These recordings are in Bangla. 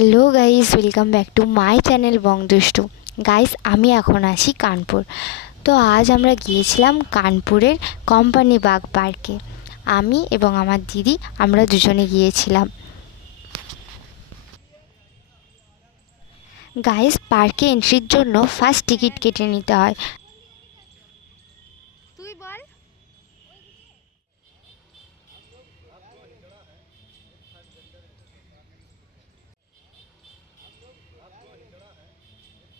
Hello guys, welcome back to my channel Bong Dushtu. Guys, আমি এখন আছি কানপুর। তো আজ আমরা গিয়েছিলাম কানপুরের কোম্পানি বাগ পার্কে। আমি এবং আমার দিদি আমরা দুজনে গিয়েছিলাম। গাইস, পার্কে এন্ট্রির জন্য ফার্স্ট টিকিট কেটে নিতে হয়। তুই বল।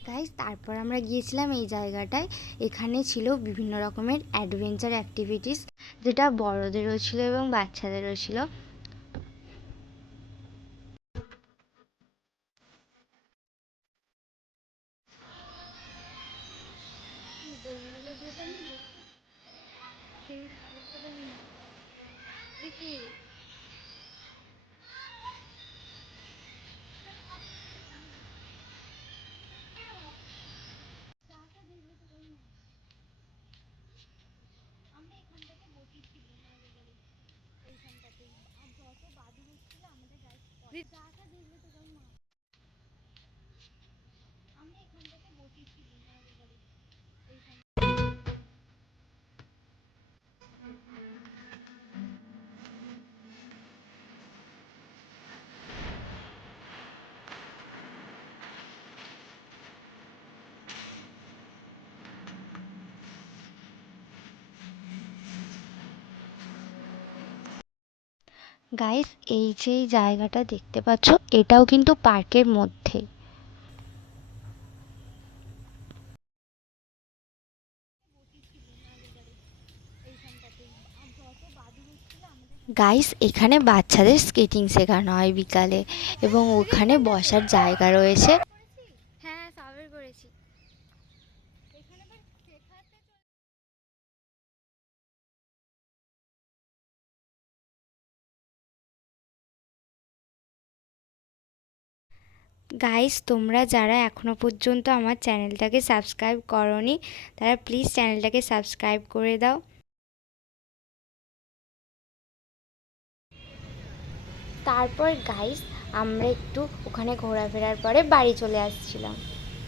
গাইস, তারপর আমরা গিয়েছিলাম এই জায়গাটায়। এখানে ছিল বিভিন্ন রকমের অ্যাডভেঞ্চার অ্যাক্টিভিটিস, যেটা বড়দেরও ছিল এবং বাচ্চাদেরও ছিল। গাইস, এই যে জায়গাটা দেখতে পাচ্ছ, এটাও কিন্তু পার্কের মধ্যে। গাইস, এখানে বাচ্চাদের স্কেটিং শেখানো হয় বিকালে, এবং ওখানে বসার জায়গা রয়েছে। হ্যাঁ, সার্ভে করেছি। গাইস, তোমরা যারা এখনো পর্যন্ত আমার চ্যানেলটাকে সাবস্ক্রাইব করোনি, তারা প্লিজ চ্যানেলটাকে সাবস্ক্রাইব করে দাও। তারপর গাইস, আমরা একটু ওখানে ঘোরাফেরার পরে বাড়ি চলে আসছিলাম।